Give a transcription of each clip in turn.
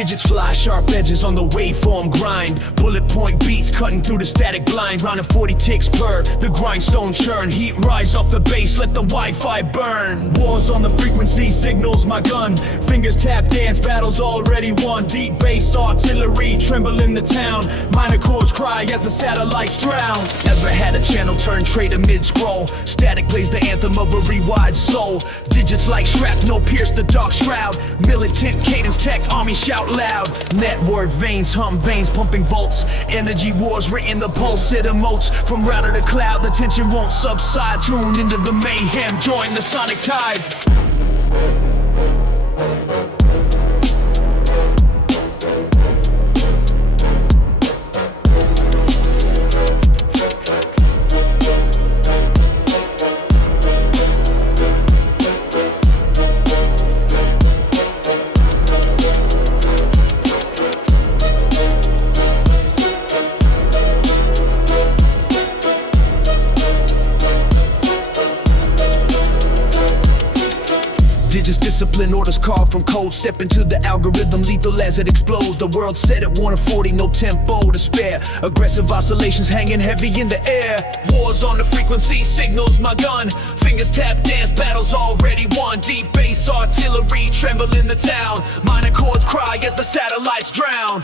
Digits fly, sharp edges on the waveform grind. Bullet point beats cutting through the static blind. Round of 40 ticks per, the grindstone churn. Heat rise off the bass, let the Wi-Fi burn. Wars on the frequency, signals my gun. Fingers tap dance, battles already won. Deep bass artillery, tremble in the town. Minor chords cry as the satellites drown. Ever had a channel turn traitor mid-scroll? Static plays the anthem of a rewired soul. Digits like shrapnel pierce the dark shroud. Militant cadence tech, army shout loud. Network veins hum, veins pumping volts. Energy wars written the pulse, it emotes. From router to cloud, the tension won't subside. Tuned into the mayhem, join the sonic tide. Digits discipline, orders carved from code. Step into the algorithm, lethal as it explodes. The world set at 140, no tempo to spare. Aggressive oscillations hanging heavy in the air. Wars on the frequency, signals my gun. Fingers tap dance, battles already won. Deep bass artillery, tremble in the town. Minor chords cry as the satellites drown.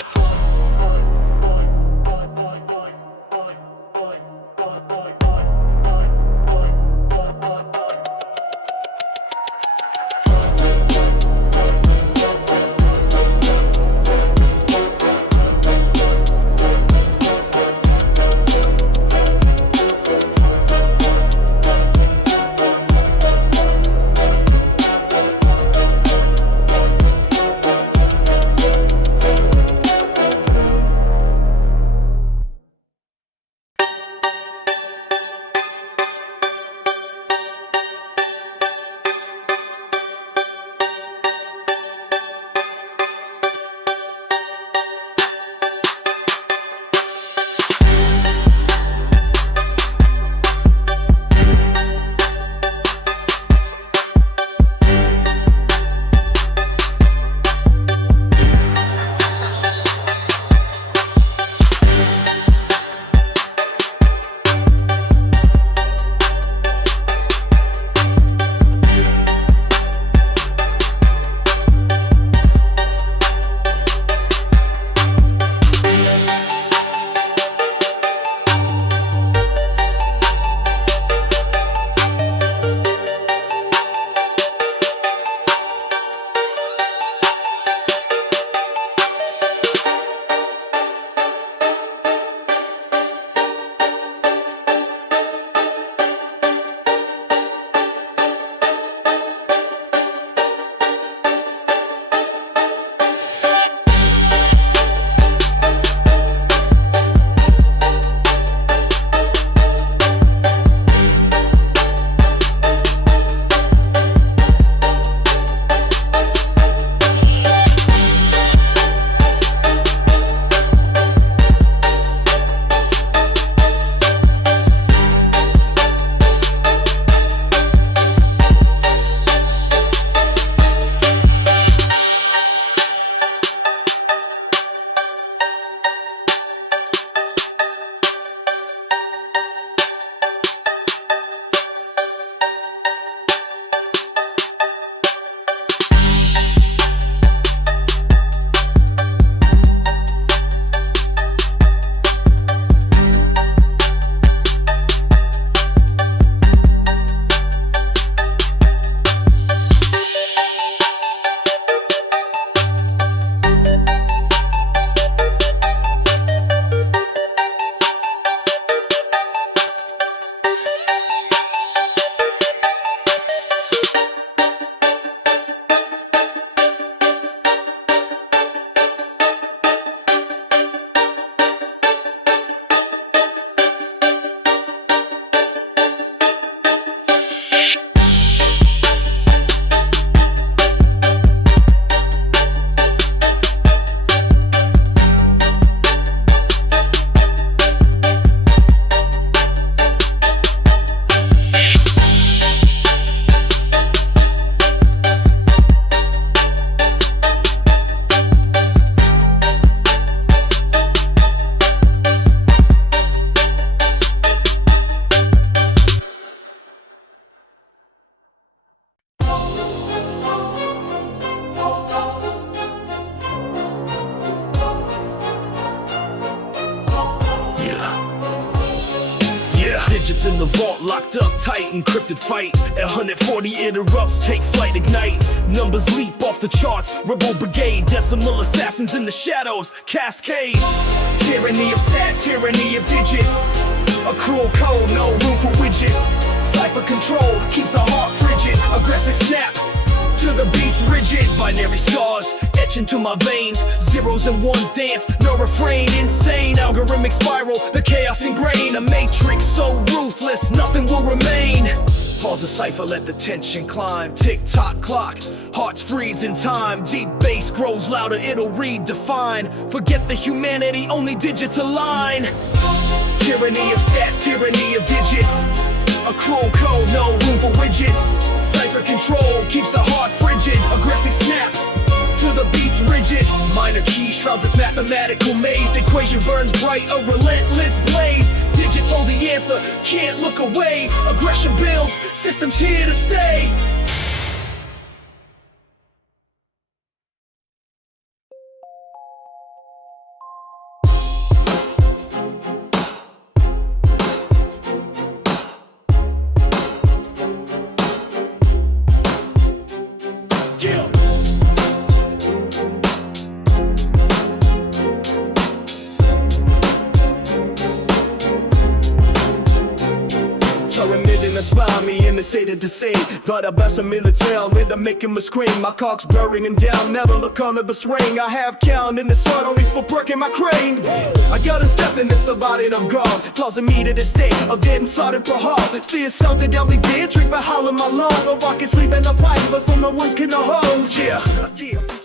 digits in the vault, locked up tight, encrypted fight. At 140 it erupts, take flight, ignite. Numbers leap off the charts, rebel brigade. Decimal assassins in the shadows, cascade. Tyranny of stats, tyranny of digits. A cruel code, no room for widgets. Cipher control, keeps the heart frigid. Aggressive snap, to the beats rigid. Binary scars, etch into my veins. Zeros and ones dance, no refrain. Insane, algorithmic spiral, the chaos ingrained. A matrix so ruthless, nothing will remain. Pause the cipher, let the tension climb. Tick-tock clock, hearts freeze in time. Deep bass grows louder, it'll redefine. Forget the humanity, only digits align. Tyranny of stats, tyranny of digits. A cruel code, no room for widgets. Cipher control, keeps the heart frigid. Aggressive snap, to the beats rigid. Minor key shrouds this mathematical maze. The equation burns bright, a relentless blaze. Digits hold the answer, can't look away. Aggression builds, systems here to stay. Inspire me and they say that the same. Thought I best a military, later make him a scream. My cogs burying him down, never look under the swing. I have count in the sword only for breaking my crane. I got a step and it's the body of God. Flaws in me to this state of getting started for hard. See it sounds a deadly bid, drink for howling my lung. No rock can sleep in the fight, but from the ones can no hold. Yeah, I see it.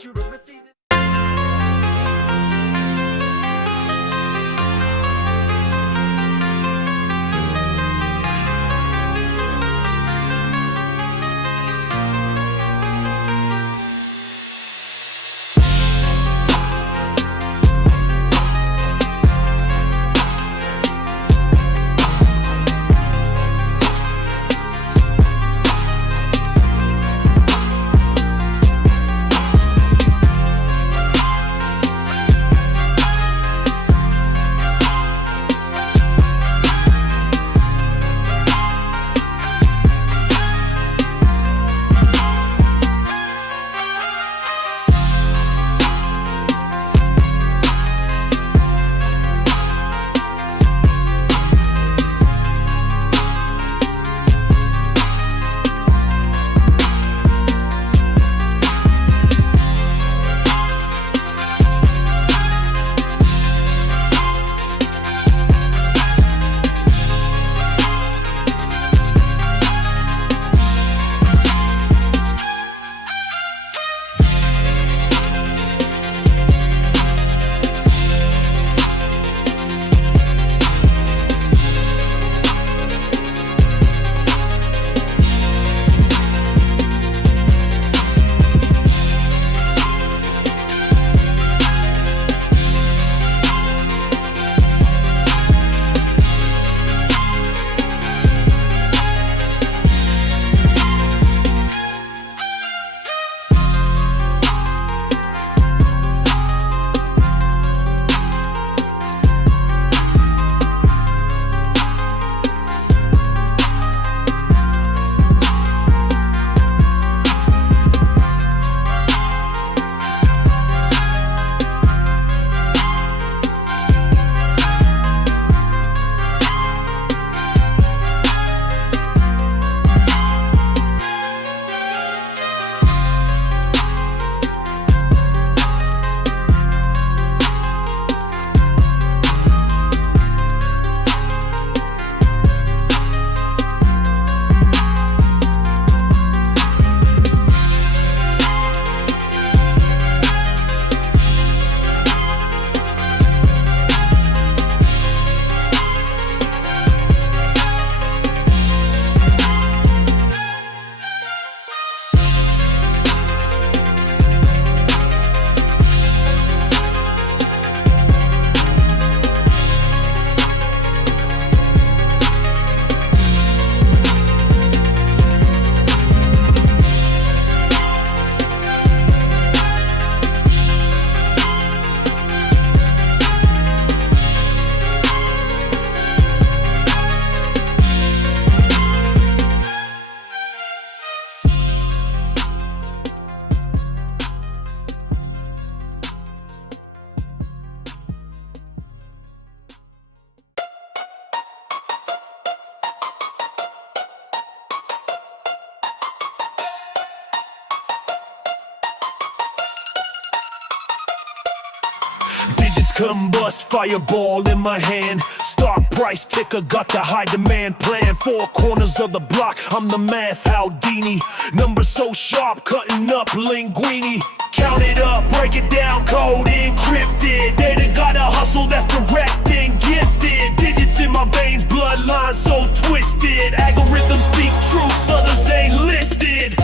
combust, fireball in my hand. Stock price ticker, got the high demand plan. Four corners of the block, I'm the math Houdini. Numbers so sharp, cutting up linguini. Count it up, break it down, code encrypted. Data gotta hustle, that's direct and gifted. Digits in my veins, bloodline so twisted. Algorithms speak truths, others ain't listed.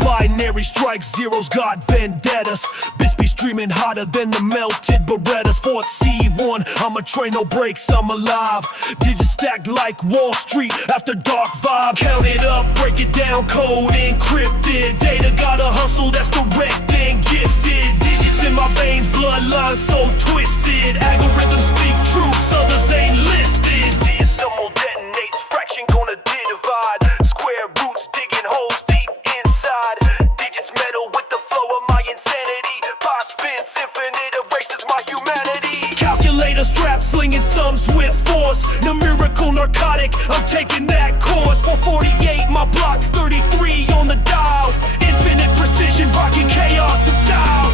Binary strikes, zeros got vendettas. Bitch be streaming hotter than the melted Berettas. Fourth C1, I'm a train, no breaks, I'm alive. Digits stacked like Wall Street after dark vibe. Count it up, break it down, code encrypted. Data gotta hustle, that's direct and gifted. Digits in my veins, bloodline so twisted. Algorithms speak truths, others ain't listed. DSMO detonates, fraction gonna divide. Square roots digging holes deep inside. Digits metal with the flow of my insanity. Pi spins infinite, erases my humanity. Calculator strap slinging sums with force. Numerical narcotic, I'm taking that course. 448 my block, 33 on the dial. Infinite precision, rocking chaos and style.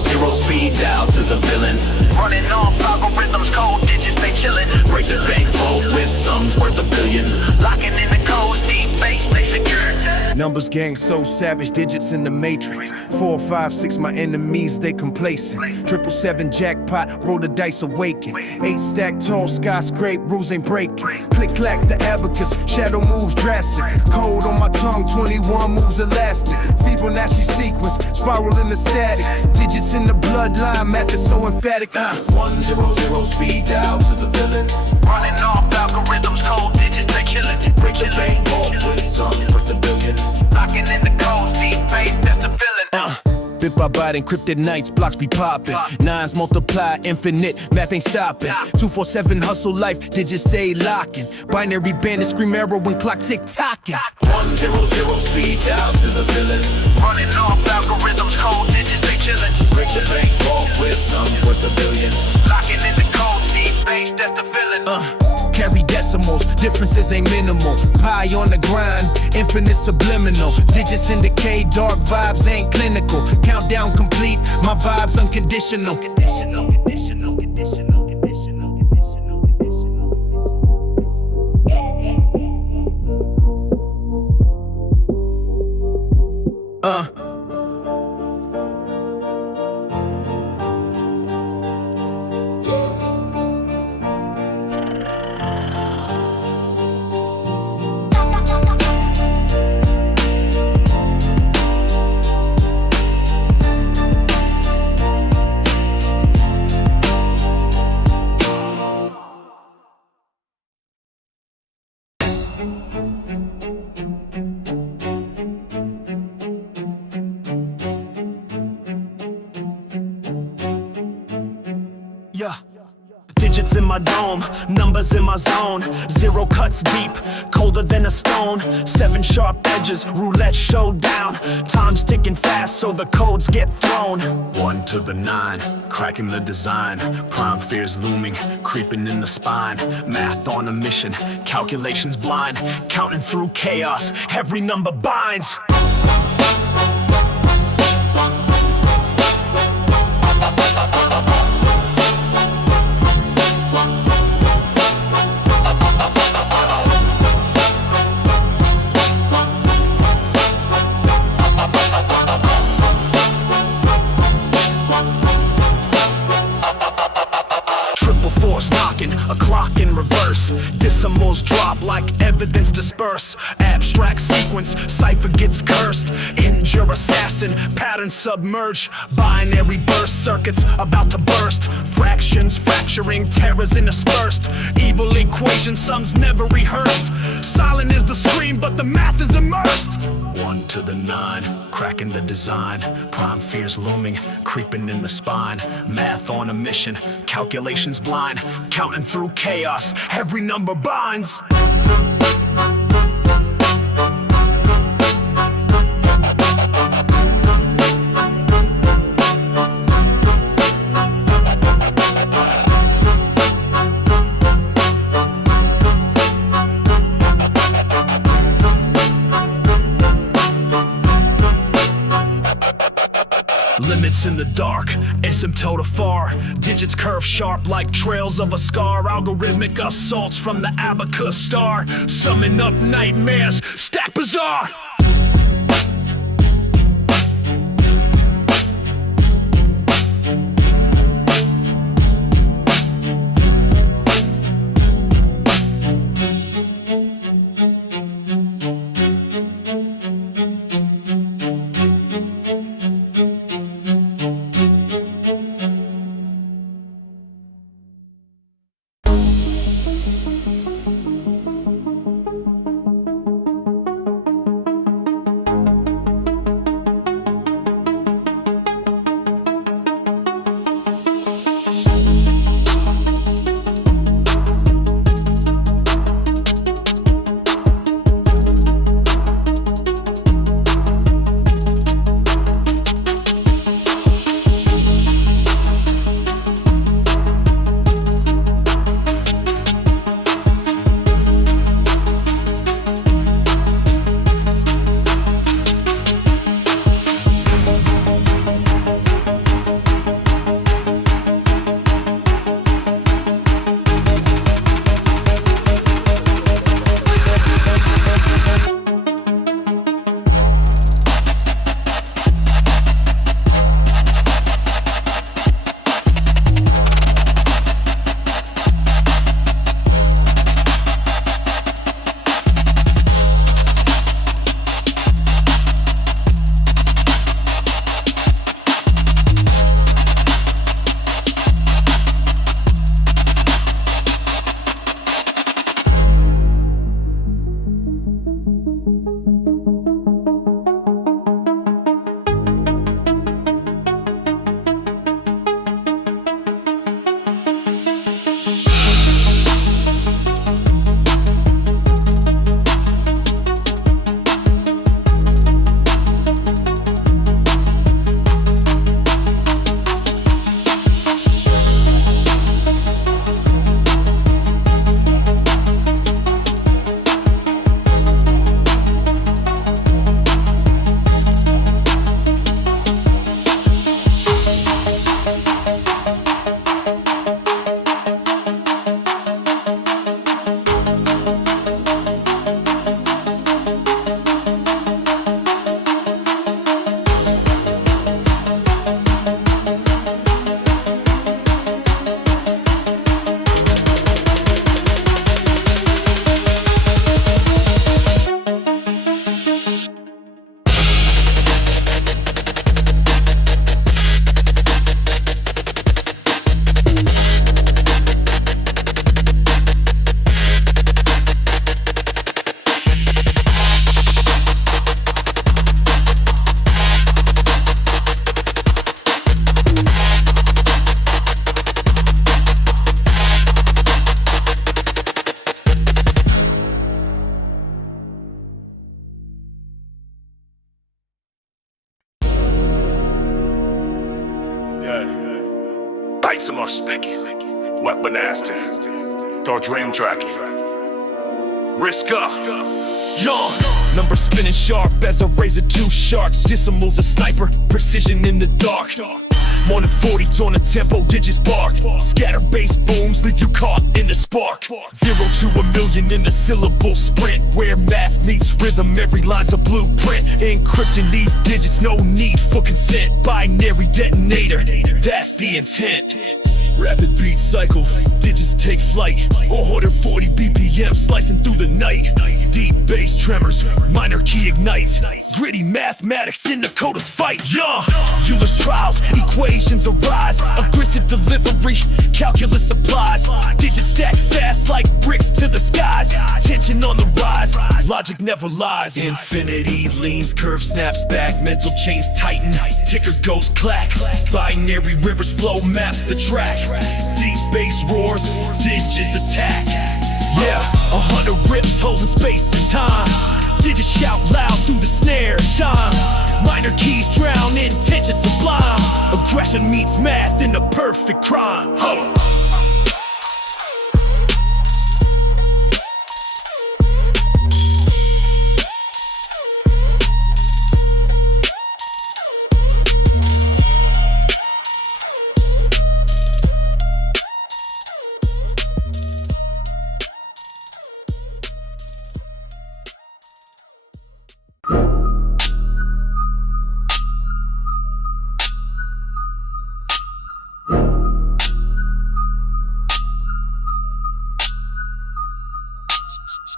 Zero speed dial to the villain. Running off algorithms, cold digits, they chillin'. Break the bank vault with sums worth $1 billion. Locking in the codes, deep base, they secure. Numbers gang so savage, digits in the matrix. 4, 5, 6, my enemies, they complacent. 777 jackpot, roll the dice awaken. 8 stack tall, skyscrape, rules ain't breaking. Click clack the abacus, shadow moves drastic. Code on my tongue, 21 moves elastic. Fibonacci sequence, spiral in the static. Digits in the bloodline, math is so emphatic. 100 speed dial to the villain. Running off algorithms, cold digits, they killin'. Break the bank vault with sums worth $1 billion. Locking in the codes, deep base, that's the villain. Bit by bite, encrypted nights, blocks be poppin'. Nines multiply, infinite, math ain't stopping. 247 hustle life, digits stay locking. Binary bandit, scream arrow when clock tick-tocking. 100 speed dial to the villain. Running off algorithms, cold digits, they chillin'. Break the bank vault with sums worth $1 billion. Locking in the codes, deep base, that's the villain. Carry decimals, differences ain't minimal. Pie on the grind, infinite subliminal. Digits indicate dark vibes ain't clinical. Countdown complete, my vibes unconditional. Yeah. Digits in my dome, numbers in my zone. Zero cuts deep, colder than a stone. 7 sharp edges, roulette showdown. Time's ticking fast, so the codes get thrown. 1 to the 9, cracking the design. Prime fears looming, creeping in the spine. Math on a mission, calculations blind. Counting through chaos, every number binds. Force knocking, a clock in reverse. Decimals drop like evidence disperse. Abstract sequence, cipher gets cursed. In signature assassin, pattern submerged, binary burst circuits about to burst, fractions fracturing, terrors interspersed, evil equation sums never rehearsed. Silent is the scream, but the math is immersed. 1 to the 9, cracking the design, prime fears looming, creeping in the spine, math on a mission, calculations blind, counting through chaos, every number binds. Limits in the dark, asymptote afar, digits curve sharp like trails of a scar, algorithmic assaults from the abacus star, summon up nightmares, stack bizarre. Lights are more spicky. Weapon asses. Door dream tracking. Risk up. Yawn. Number spinning sharp as a razor, two sharks. Decimals a sniper, precision in the dark. More than 40 on the tempo, digits bark. Scatter bass booms, leave you caught in the spark. 0 to a million in a syllable sprint. Where math meets rhythm, every line's a blueprint. Encrypting these digits, no need for consent. Binary detonator, that's the intent. Rapid beat cycle, digits take flight. 140 BPM slicing through the night. Deep bass tremors, minor key ignites. Gritty mathematics in the coda's fight. Euler's trials, equations arise. Aggressive delivery, calculus applies. Digits stack fast like bricks to the skies. Tension on the rise, logic never lies. Infinity leans, curve snaps back. Mental chains tighten, ticker goes clack. Binary rivers flow, map the track. Deep bass roars, digits attack. Yeah, 100 rips, holes in space and time. Digits shout loud through the snare and chime. Minor keys drown in tension sublime. Aggression meets math in a perfect crime.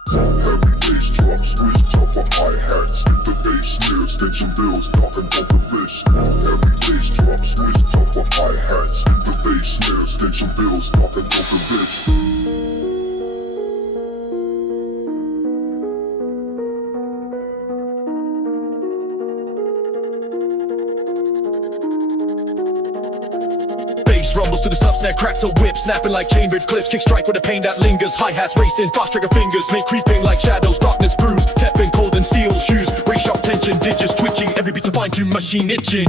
Heavy bass drop, switch top of hi-hats, the bass snares, tension builds, knocking off the list. Heavy bass drop, switch top of hi-hats, the bass snares, tension builds, knocking off the list. Rumbles to the subsnare, cracks a whip, snapping like chambered clips. Kick strike with a pain that lingers. Hi-hats racing, fast trigger fingers, make creeping like shadows. Darkness bruise, tapping cold and steel shoes. Ray sharp tension, digits twitching. Every beat's a fine-tuned machine itching.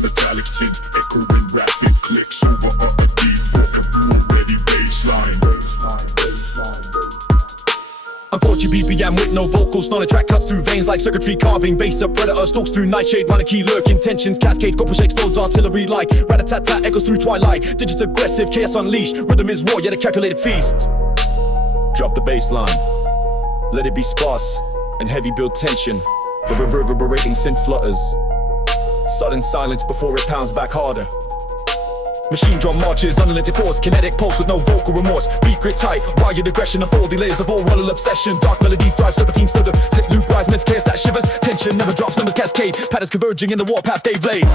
Metallic tint, echoing rapid clicks over a deep walking through a ready baseline. I'm 40 BPM with no vocals, not a track cuts through veins like circuitry carving. Bass up, predator stalks through nightshade, minor key lurking tensions, cascade, corpus explodes artillery like rat-a-tat-tat echoes through twilight. Digits aggressive, chaos unleashed, rhythm is war yet a calculated feast. Drop the bass line, let it be sparse and heavy build tension. The reverberating synth flutters, sudden silence before it pounds back harder. Machine drum marches, unrelenting force, kinetic pulse with no vocal remorse. Beat grit tight, wired aggression, unfolding layers of oral obsession. Dark melody thrives, serpentine slither, zip loop rise, men's chaos that shivers. Tension never drops, numbers cascade, patterns converging in the warpath they blade.